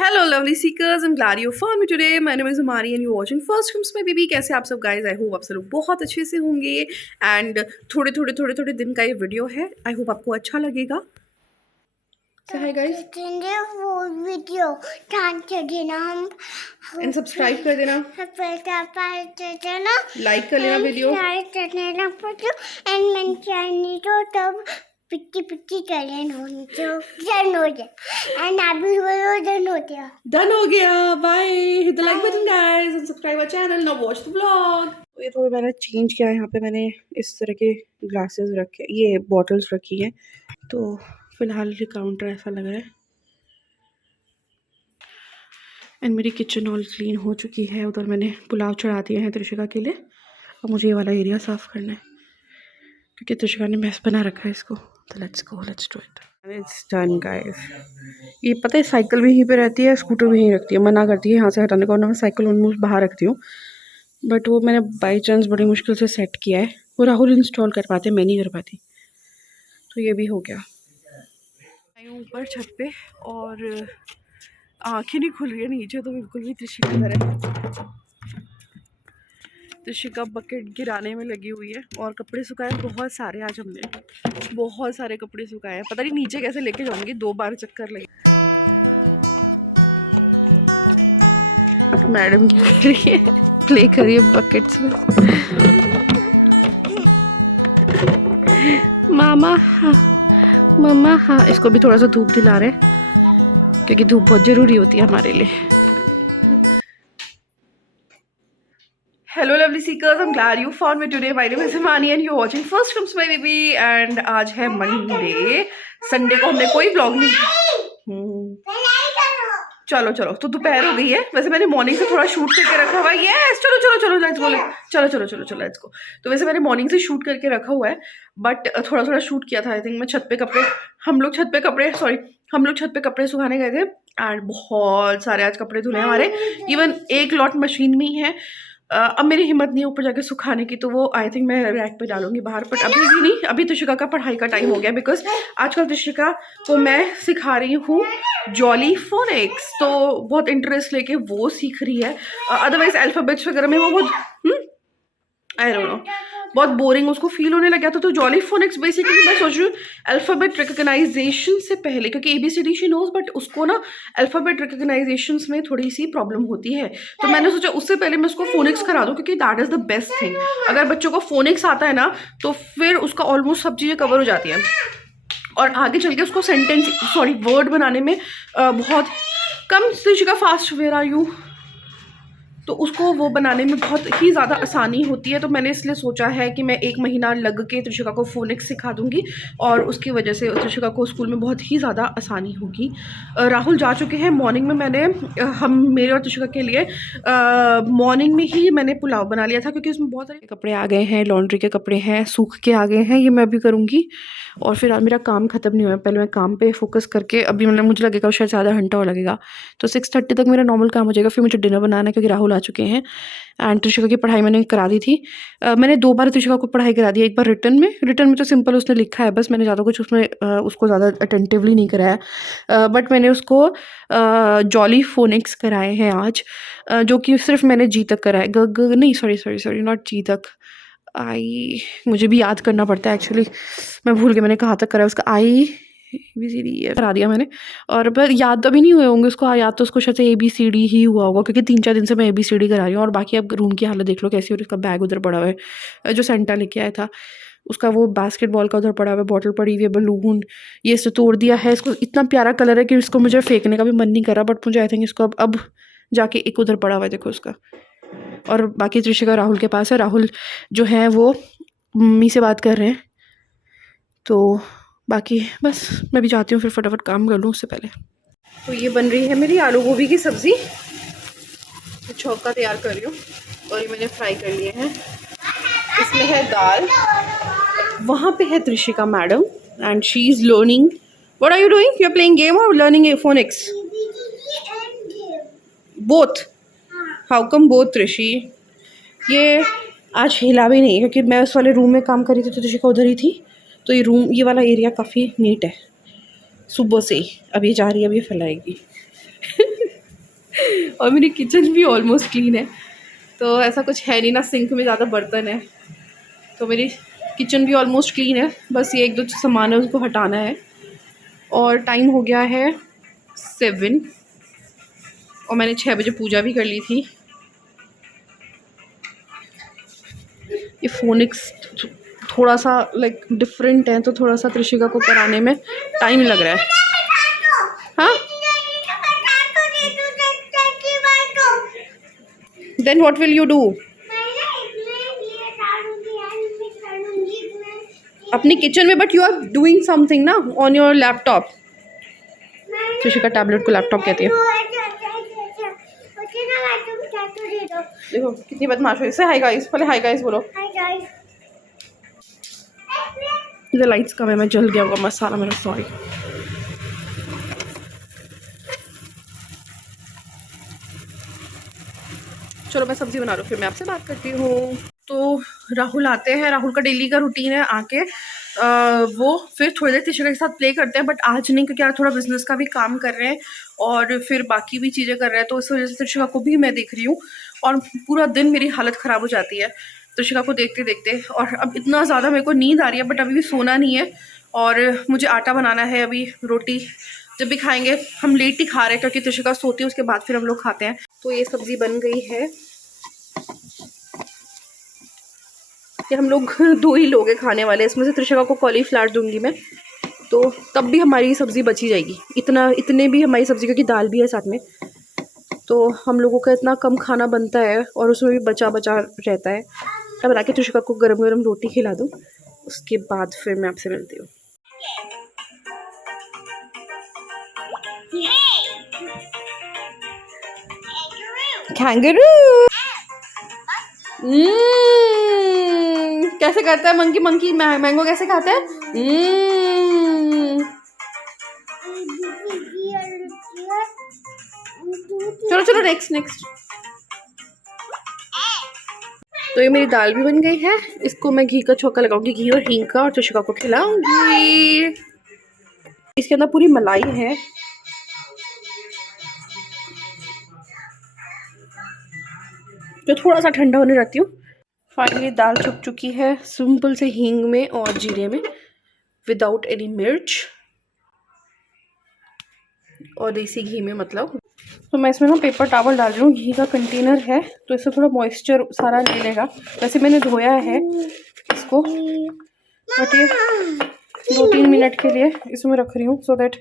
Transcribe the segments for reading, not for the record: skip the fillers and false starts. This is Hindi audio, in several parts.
Hello lovely seekers, I'm glad you found me today. My name is Amari and you're watching First Comes My Baby. कैसे आप सब guys? I hope आप सब लोग बहुत अच्छे से होंगे and थोड़े दिन का ये वीडियो है. I hope आपको अच्छा लगेगा. Say hi guys. वो वीडियो देना हम And subscribe कर देना. देना Like कर लेना वीडियो. लाइक कर देना वीडियो एंड मैं चैनल तो तब पिट्टी कर लेना जो डन हो गया एंड अभी वो डन हो गया. Done हो गया. Bye. Hit the like button guys and subscribe our channel. Now watch the vlog. ये थोड़ा मैंने चेंज किया है. यहाँ पे मैंने इस तरह के ग्लासेस रखे, ये बॉटल्स रखी हैं. तो फिलहाल ये काउंटर ऐसा लग रहा है. एंड मेरी किचन ऑल क्लीन हो चुकी है. उधर मैंने पुलाव चढ़ा दिए हैं त्रिशिका के लिए. अब मुझे ये वाला एरिया साफ़ करना है क्योंकि त्रिशिका ने मैस बना रखा है इसको. तो let's go, let's do it. It's done guys. ये पता है साइकिल भी यहीं पे रहती है, स्कूटर भी यहीं रखती है. मना करती है यहाँ से हटाने को, और मैं साइकिल ऑलमोस्ट बाहर रखती हूँ. बट वो मैंने बाई चांस बड़ी मुश्किल से सेट किया है. वो राहुल इंस्टॉल कर पाते, मैं नहीं कर पाती. तो ये भी हो गया. आई हूँ ऊपर छत पे और आँखें नहीं खुल रही है नीचे तो बिल्कुल भी. त्रिशिका इधर है. त्रिशिका बकेट गिराने में लगी हुई है और कपड़े सुखाए बहुत सारे. आज हमने बहुत सारे कपड़े सुखाए हैं. पता नहीं नीचे कैसे लेके जाऊंगी. 2 बार चक्कर लगे. मैडम क्या कर रही है? प्ले कर रही है बकेट्स में. मामा हाँ, मामा हाँ. इसको भी थोड़ा सा धूप दिला रहे हैं क्योंकि धूप बहुत ज़रूरी होती है हमारे लिए. Hello lovely seekers, I'm glad you found me today. My name is Himani and you're watching First Comes My Baby. And आज है मंडे. संडे को हमने कोई व्लॉग नहीं. चलो चलो, तो दोपहर हो गई है. वैसे मैंने मॉर्निंग से थोड़ा शूट करके रखा हुआ है. यस, चलो चलो चलो लेट्स गो. चलो लेट्स गो. तो वैसे मैंने मॉर्निंग से शूट करके रखा हुआ है बट थोड़ा शूट किया था. आई थिंक मैं छत पे कपड़े, हम लोग छत पे कपड़े सुखाने गए थे एंड बहुत सारे आज कपड़े धुले हमारे. इवन एक लॉट मशीन में ही है. अब मेरी हिम्मत नहीं है ऊपर जाके सुखाने की, तो वो आई थिंक मैं रैक पे डालूंगी बाहर. बट अभी भी नहीं. अभी त्रिशिका का पढ़ाई का टाइम हो गया बिकॉज आजकल त्रिशिका को मैं सिखा रही हूँ जॉली फोनिक्स. तो बहुत इंटरेस्ट लेके वो सीख रही है. अदरवाइज अल्फ़ाबेट्स वगैरह में वो बहुत आई डोंट नो, बहुत बोरिंग उसको फील होने लग गया था. तो जॉली फोनिक्स बेसिकली मैं सोच रही हूँ अल्फ़ाबेट रिकग्नाइजेशन से पहले, क्योंकि ABCD शी नोज बट उसको ना अल्फ़ाबेट रिकग्नाइजेशन में थोड़ी सी प्रॉब्लम होती है. तो मैंने सोचा उससे पहले मैं उसको फोनिक्स करा दूँ क्योंकि that is the best thing. अगर बच्चों को फोनिक्स आता है ना तो फिर उसका ऑलमोस्ट सब चीज़ें कवर हो जाती हैं और आगे चल के उसको वर्ड बनाने में बहुत कम. Trishika fast, where are you? तो उसको वो बनाने में बहुत ही ज़्यादा आसानी होती है. तो मैंने इसलिए सोचा है कि मैं 1 महीना लग के त्रिशिका को फोनिक्स सिखा दूंगी और उसकी वजह से त्रिशिका को स्कूल में बहुत ही ज़्यादा आसानी होगी. राहुल जा चुके हैं. मॉर्निंग में मैंने मेरे और त्रिशिका के लिए मॉर्निंग में ही मैंने पुलाव बना लिया था क्योंकि उसमें बहुत सारे कपड़े आ गए हैं. लॉन्ड्री के कपड़े हैं, सूख के आ गए हैं. ये मैं भी करूँगी और फिर मेरा काम ख़त्म नहीं हुआ. पहले मैं काम पे फोकस करके अभी मतलब मुझे लगेगा शायद आधा घंटा और लगेगा. तो 6:30 तक मेरा नॉर्मल काम हो जाएगा. फिर मुझे डिनर बनाना है क्योंकि राहुल आ चुके हैं. एंड त्रिशिका की पढ़ाई मैंने करा दी थी. मैंने 2 बार त्रिशिका को पढ़ाई करा दी. एक बार रिटर्न में तो सिंपल उसने लिखा है बस. मैंने ज़्यादा कुछ उसमें उसको ज़्यादा अटेंटिवली नहीं कराया. बट मैंने उसको जॉली फोनिक्स कराए हैं आज, जो कि सिर्फ मैंने जी तक कराया. ग नहीं, सॉरी नॉट जी तक. मुझे भी याद करना पड़ता है एक्चुअली. मैं भूल गई मैंने कहाँ तक करा उसका. ABCD करा दिया मैंने. और पर याद तो अभी नहीं हुए होंगे उसको. याद तो उसको शायद से ABCD ही हुआ होगा क्योंकि 3-4 दिन से मैं ABCD करा रही हूँ. और बाकी अब रूम की हालत देख लो कैसी. और उसका बैग उधर पड़ा हुआ है जो सेंटा लेके आया था. उसका वो बास्केटबॉल का उधर पड़ा हुआ है, बॉटल पड़ी हुई है, बलून. ये इसने तोड़ दिया है. इसको इतना प्यारा कलर है कि इसको मुझे फेंकने का भी मन नहीं करा. बट मुझे आई थिंक इसको अब जाके एक उधर पड़ा हुआ है देखो उसका. और बाकी त्रिशिका राहुल के पास है. राहुल जो है वो मम्मी से बात कर रहे हैं. तो बाकी बस मैं भी जाती हूँ फिर फटाफट काम कर लूँ उससे पहले. तो ये बन रही है मेरी आलू गोभी की सब्ज़ी. छौंका तैयार कर रही हूँ और ये मैंने फ्राई कर लिए हैं. इसमें है दाल. वहाँ पे है Trishika madam and she is learning. What are you doing? You are playing game और learning phonics? Both. How come both Trishi? ये आज हिला भी नहीं क्योंकि मैं उस वाले रूम में काम कर रही थी तो त्रिशिका उधर ही थी. तो ये वाला एरिया काफ़ी नीट है सुबह से ही. अब ये जा रही है, अब ये फैलाएगी. और मेरी किचन भी ऑलमोस्ट क्लीन है, तो ऐसा कुछ है नहीं ना, सिंक में ज़्यादा बर्तन है, तो मेरी किचन भी ऑलमोस्ट क्लीन है, बस ये एक दो सामान है उसको हटाना है। और टाइम हो गया है 7 और मैंने 6 बजे पूजा भी कर ली थी। ये फोनिक्स थोड़ा सा लाइक डिफरेंट है, तो थोड़ा सा त्रिशिका को कराने में टाइम लग रहा है। हाँ, then what will you do? अपनी किचन में, but you are doing something ना on your laptop. Trishika tablet को लैपटॉप कहती है। देखो कितनी बदमाश है। से हाय गाइस, पहले हाय गाइस बोलो। इधर लाइट्स कम है, मैं जल गया होगा मसाला मेरा, सॉरी। चलो मैं सब्जी बना रही हूँ, फिर मैं आपसे बात करती हूँ। तो राहुल आते हैं, राहुल का डेली का रूटीन है आके वो फिर थोड़ी देर त्रिशिका के साथ प्ले करते हैं, बट आज नहीं क्योंकि आज थोड़ा बिजनेस का भी काम कर रहे हैं और फिर बाकी भी चीज़ें कर रहे हैं, तो इस वजह से त्रिशिका को भी मैं देख रही हूँ और पूरा दिन मेरी हालत ख़राब हो जाती है त्रिशिका को देखते देखते। और अब इतना ज़्यादा मेरे को नींद आ रही है, बट अभी भी सोना नहीं है और मुझे आटा बनाना है। अभी रोटी जब भी खाएंगे, हम लेट ही खा रहे हैं क्योंकि त्रिशिका सोती है, उसके बाद फिर हम लोग खाते हैं। तो ये सब्ज़ी बन गई है। ये हम लोग 2 ही लोग हैं खाने वाले, इसमें से त्रिशिका को कॉलीफ्लावर दूंगी मैं, तो तब भी हमारी सब्ज़ी बची जाएगी। इतने भी हमारी सब्ज़ी, क्योंकि दाल भी है साथ में, तो हम लोगों का इतना कम खाना बनता है और उसमें भी बचा बचा रहता है। तब बना के त्रिशिका को गरम गरम रोटी खिला दूँ, उसके बाद फिर मैं आपसे मिलती हूँ। कैंगरू कैसे करता है मंकी? मंकी मैंगो कैसे खाता है? चलो चलो नेक्स्ट। तो ये मेरी दाल भी बन गई है, इसको मैं घी का छौंका लगाऊंगी, घी और हींग का, और त्रिशिका को खिलाऊंगी। इसके अंदर पूरी मलाई है। जो थोड़ा सा ठंडा होने रखती हूँ। फाइनली दाल छुप चुकी है, सिंपल से हींग में और जीरे में, विदाउट एनी मिर्च और देसी घी में मतलब। तो मैं इसमें ना पेपर टॉवल डाल रही हूँ, घी का कंटेनर है तो इससे थोड़ा मॉइस्चर सारा ले लेगा। वैसे मैंने धोया है इसको, बट ये 2-3 मिनट के लिए इसमें रख रही हूँ, सो दैट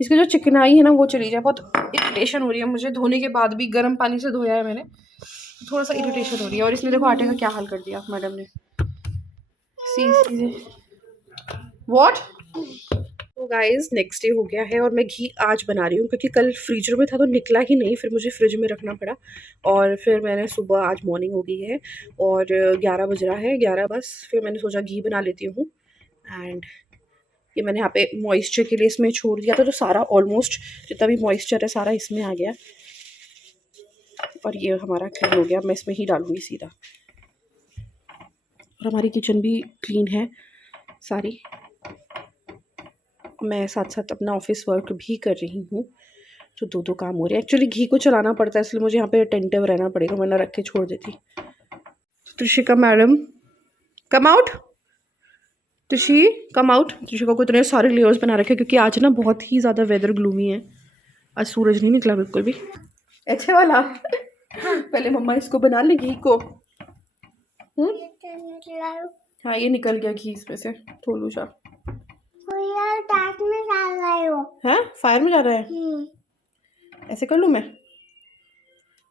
इसकी जो चिकनाई है ना वो चली जाए। बहुत इरिटेशन हो रही है मुझे, धोने के बाद भी गर्म पानी से धोया है मैंने, थोड़ा सा इरिटेशन हो रही है। और इसमें देखो आटे का क्या हाल कर दिया मैडम ने। See what. तो गाइस नेक्स्ट डे हो गया है और मैं घी आज बना रही हूँ क्योंकि कल फ्रीजर में था तो निकला ही नहीं, फिर मुझे फ्रिज में रखना पड़ा। और फिर मैंने सुबह, आज मॉर्निंग हो गई है और 11 बज रहा है, 11 बस। फिर मैंने सोचा घी बना लेती हूँ। एंड ये मैंने यहाँ पे मॉइस्चर के लिए इसमें छोड़ दिया था, तो सारा ऑलमोस्ट जितना भी मॉइस्चर है सारा इसमें आ गया और ये हमारा क्लीन हो गया। मैं इसमें ही डालूँगी सीधा। और हमारी किचन भी क्लीन है सारी। मैं साथ साथ अपना ऑफिस वर्क भी कर रही हूँ, तो 2 काम हो रहे हैं। एक्चुअली घी को चलाना पड़ता है, इसलिए मुझे यहाँ पे अटेंटिव रहना पड़ेगा, वरना रख के छोड़ देती। Trishika madam come out, Trishi come out. Trishika को इतने सारे लेयर्स बना रखे क्योंकि आज ना बहुत ही ज़्यादा वेदर ग्लूमी है, आज सूरज नहीं निकला बिल्कुल भी। अच्छे वाला पहले मम्मा इसको बना ले घी को। हाँ ये निकल गया घी इसमें से, थोलू सा। हाँ फायर में जा रहा है। ऐसे कर लूँ मैं,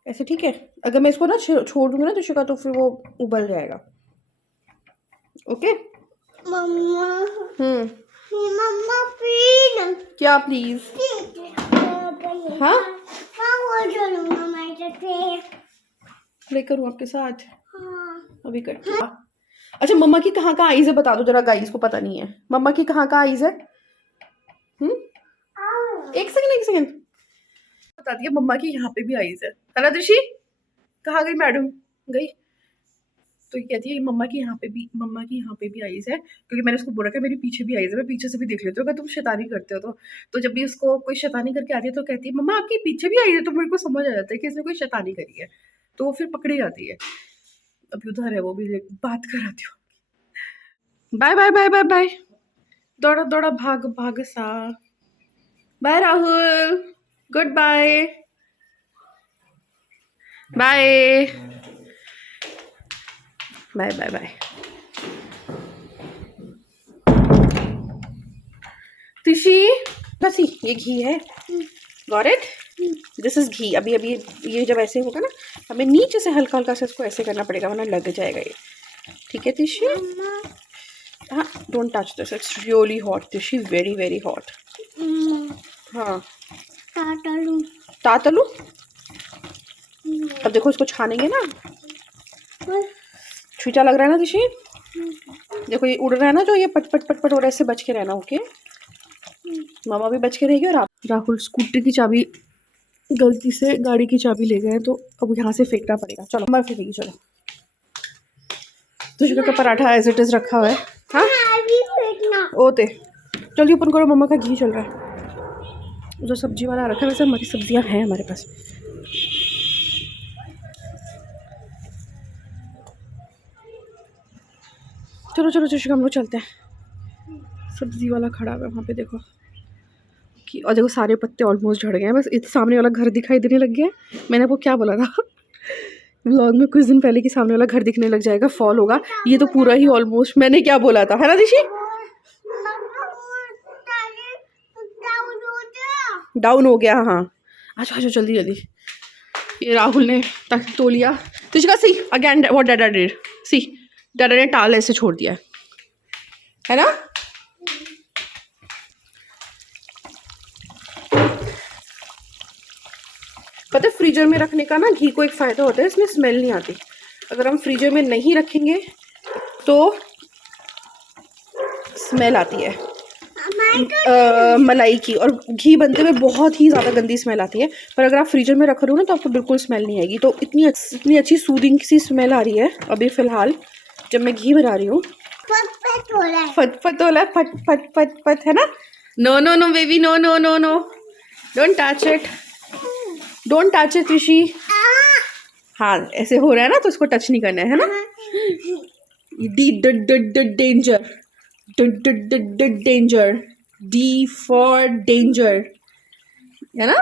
ऐसे ठीक है? अगर मैं इसको ना छोड़ दूँगी ना त्रिशिका, तो फिर वो उबल जाएगा। ओके मम्मा। मम्मा प्लीज। क्या प्लीज? हाँ लेकर हूँ आपके साथ। हाँ। अभी करती हूँ। अच्छा मम्मा की कहाँ का आईज है बता दो जरा, गाइस को पता नहीं है मम्मा की कहाँ का आईज है। एक सेकंड बता दिया, मम्मा की यहाँ पे भी आईज है ना त्रिशी? कहाँ गई मैडम? गई तो ये कहती है मम्मा की यहाँ पे भी आईज है, क्योंकि मैंने उसको बोला कि मेरी पीछे भी आईज है, मैं पीछे से भी देख लेती हूँ अगर तुम शैतानी करते हो तो जब भी उसको कोई शैतानी करके आती है तो कहती है मम्मा आपके पीछे भी आई है, तो मेरे को समझ आ जाता है कि इसने कोई शैतानी करी है, तो वो फिर पकड़ी जाती है। अभी उधर है वो भी, बात कराती हूँ। Bye bye bye bye bye, दौड़ा दौड़ा भाग भाग सा, bye Rahul, goodbye, bye bye bye bye. Tishi बसी, ये घी है, got it, this is ghee. अभी अभी ये जब ऐसे होगा ना, हमें नीचे से हल्का हल्का से इसको ऐसे करना पड़ेगा वरना लग जाएगा ये, ठीक है तिशी? हाँ, don't touch this, it's really hot Tishi, very very hot. हाँ, तातलू। अब देखो इसको छानेंगे ना, छुटा लग रहा है ना तिशी? देखो ये उड़ रहा है ना, जो ये पट पट पट पट हो रहा है, इससे बच के रहना, ओके? मामा भी बच के रहेगी। और राहुल स्कूटर की चाबी गलती से गाड़ी की चाबी ले गए, तो अब यहाँ से फेंकना पड़ेगा। चलो मैं फेंकेगी, चलो। तुझे का पराठा एज इट इज रखा हुआ है। हाँ ओते, जल्दी ओपन करो, मम्मा का घी चल रहा है, जो सब्जी वाला रखा है। वैसे हमारी सब्जियां हैं हमारे पास। चलो चलो चलो, हम लोग चलते हैं। सब्जी वाला खड़ा है वहाँ पे, देखो कि, और देखो सारे पत्ते ऑलमोस्ट झड़ गए हैं, बस सामने वाला घर दिखाई देने लग गया है। मैंने आपको क्या बोला था व्लॉग में कुछ दिन पहले कि सामने वाला घर दिखने लग जाएगा, फॉल होगा। ये तो पूरा ही ऑलमोस्ट, मैंने क्या बोला था, है ना दिशी? डाउन हो गया, हाँ। अच्छा अच्छा, जल्दी जल्दी। ये राहुल ने तक तो लिया, तुझे सी अगेन व्हाट डैडा डिड, सी डैडा ने टाल ऐसे छोड़ दिया है ना? पता है फ्रीजर में रखने का ना घी को एक फ़ायदा होता है, इसमें स्मेल नहीं आती। अगर हम फ्रीजर में नहीं रखेंगे तो स्मेल आती है मलाई की, और घी बनते हुए बहुत ही ज़्यादा गंदी स्मेल आती है। पर अगर आप फ्रीजर में रख रहे हो ना तो आपको बिल्कुल स्मेल नहीं आएगी। तो इतनी अच्छी सूदिंग सी स्मेल आ रही है अभी फ़िलहाल जब मैं घी बना रही हूँ। फट हो रहा है, फट फट फट फट, है ना? No no no baby, no no no no, don't touch it, don't touch it Rishi. हाँ ऐसे हो रहा है ना, तो इसको टच नहीं करना है ना? Danger, danger, D for danger, है ना?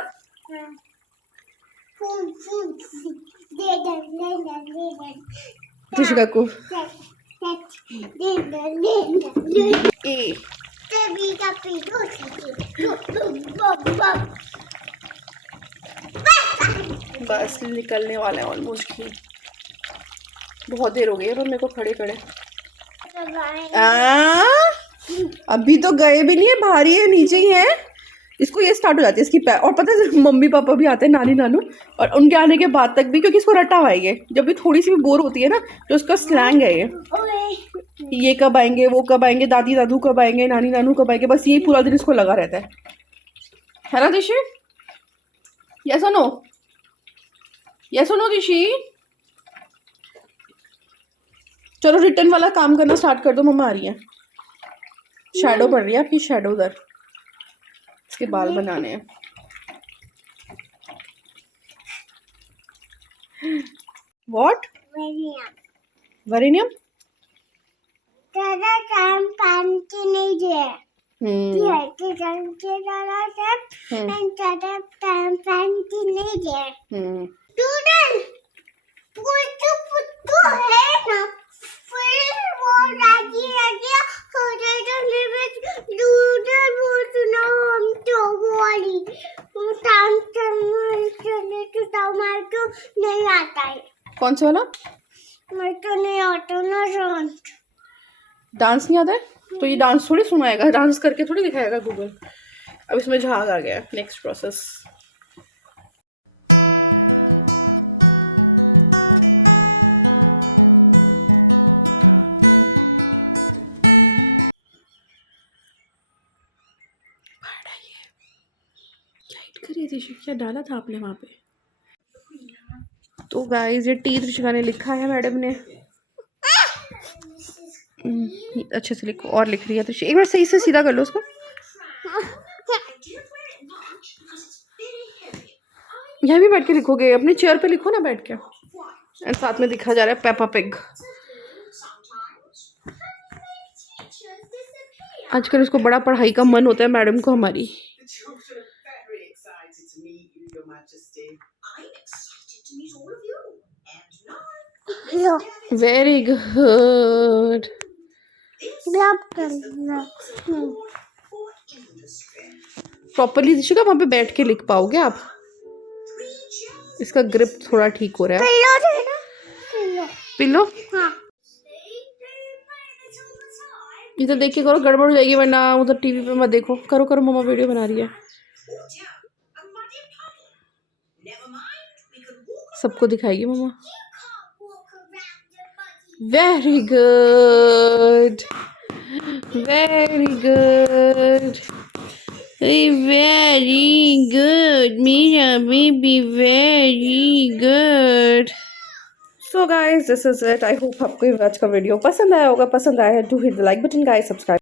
तुझका को ए बस निकलने वाला है ऑलमोस्ट घी। बहुत देर हो गई है पर मेरे को खड़े खड़े। अभी तो गए भी नहीं है, भारी है, नीचे ही है। इसको ये स्टार्ट हो जाती है इसकी पैर। और पता है मम्मी पापा भी आते हैं, नानी नानू, और उनके आने के बाद तक भी, क्योंकि इसको रट्टा हुआ है ये, जब भी थोड़ी सी भी बोर होती है ना तो उसका स्लैंग है ये कब आएंगे, वो कब आएंगे, दादी दादू कब आएंगे, नानी नानू कब आएंगे, बस यही पूरा दिन इसको लगा रहता है ना दिशी? यस और नो, यस और नो दिशी? चलो रिटर्न वाला काम करना स्टार्ट कर दो, मम्मा आ रही है। शैडो पड़ रही है आपकी, शैडो उधर, इसके बाल बनाने हैं। व्हाट? वेरिनियम? दादा काम पानी नहीं दे। ये काम के दादा सब एंड दादा काम पानी नहीं दे। स्टूडेंट पुट्टू है ना, फिर वो राजी हो जाए तो लिविट डूडल वो सुना हम तो वाली काम चलने तो टमाटो नहीं आता है। कौन सा वाला? मैं तो नहीं आता ना डांस। डांस नहीं आता है तो ये डांस थोड़ी सुनाएगा, डांस करके थोड़ी दिखाएगा गूगल। अब इसमें झाग आ गया, नेक्स्ट प्रोसेस। क्या डाला था आपने वहाँ पे? तो गाइस ये टी त्रिशिका ने लिखा है मैडम ने, अच्छे से लिखो, और लिख रही है तो एक बार सही से सीधा कर लो उसको। यहाँ भी बैठ के लिखोगे, अपनी चेयर पे लिखो ना बैठ के। एंड साथ में दिखा जा रहा है पेपा पिग। आजकल उसको बड़ा पढ़ाई का मन होता है मैडम को हमारी। Very good. प्रॉपरली दिशेगा, वहाँ पे बैठ के लिख पाओगे आप। इसका ग्रिप थोड़ा ठीक हो रहा है। पिल्लो हाँ। इधर देख के करो, गड़बड़ हो जाएगी वरना उधर टीवी पे मत देखो। करो करो, मम्मा वीडियो बना रही है। सबको दिखाएगी मम्मा। Very good, very good, very good मेरा baby, very good. So guys this is it. I hope आपको आज का वीडियो पसंद आया होगा। पसंद आया है do hit the like button guys, subscribe